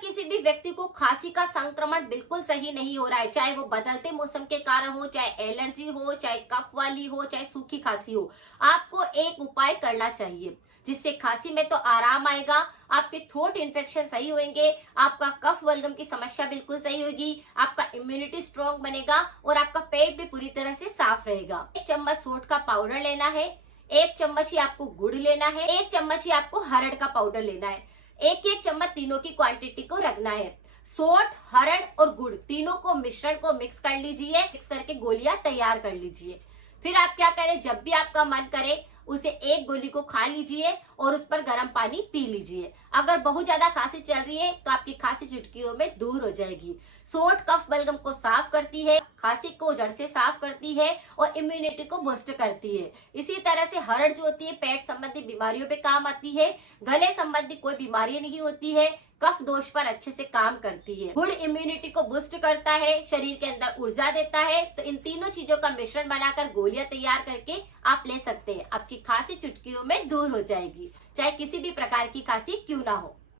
किसी भी व्यक्ति को खांसी का संक्रमण बिल्कुल सही नहीं हो रहा है, चाहे वो बदलते मौसम के कारण हो, चाहे एलर्जी हो, चाहे कफ वाली हो, चाहे सूखी खांसी हो, आपको एक उपाय करना चाहिए जिससे खांसी में तो आराम आएगा, आपके थ्रोट इन्फेक्शन सही होंगे, आपका कफ बलगम की समस्या बिल्कुल सही होगी, आपका इम्यूनिटी स्ट्रांग बनेगा और आपका पेट भी पूरी तरह से साफ रहेगा। 1 चम्मच सोंठ का पाउडर लेना है, 1 चम्मच ही आपको गुड़ लेना है, 1 चम्मच ही आपको हरड़ का पाउडर लेना है। एक चम्मच तीनों की क्वांटिटी को रखना है। सोंठ, हरड़ और गुड़ तीनों को मिश्रण को मिक्स कर लीजिए, मिक्स करके गोलियां तैयार कर लीजिए। फिर आप क्या करें, जब भी आपका मन करे उसे एक गोली को खा लीजिए और उस पर गर्म पानी पी लीजिए। अगर बहुत ज्यादा खांसी चल रही है तो आपकी खांसी चुटकियों में दूर हो जाएगी। सोंठ कफ बलगम को साफ करती है, खांसी को जड़ से साफ करती है और इम्यूनिटी को बूस्ट करती है। इसी तरह से हरड़ जो होती है पेट संबंधी बीमारियों पे काम आती है, गले संबंधी कोई बीमारी नहीं होती है, कफ दोष पर अच्छे से काम करती है। गुड़ इम्यूनिटी को बूस्ट करता है, शरीर के अंदर ऊर्जा देता है। तो इन तीनों चीजों का मिश्रण बनाकर गोलियां तैयार करके आप ले सकते हैं। आपकी खांसी चुटकियों में दूर हो जाएगी, चाहे किसी भी प्रकार की खांसी क्यों ना हो।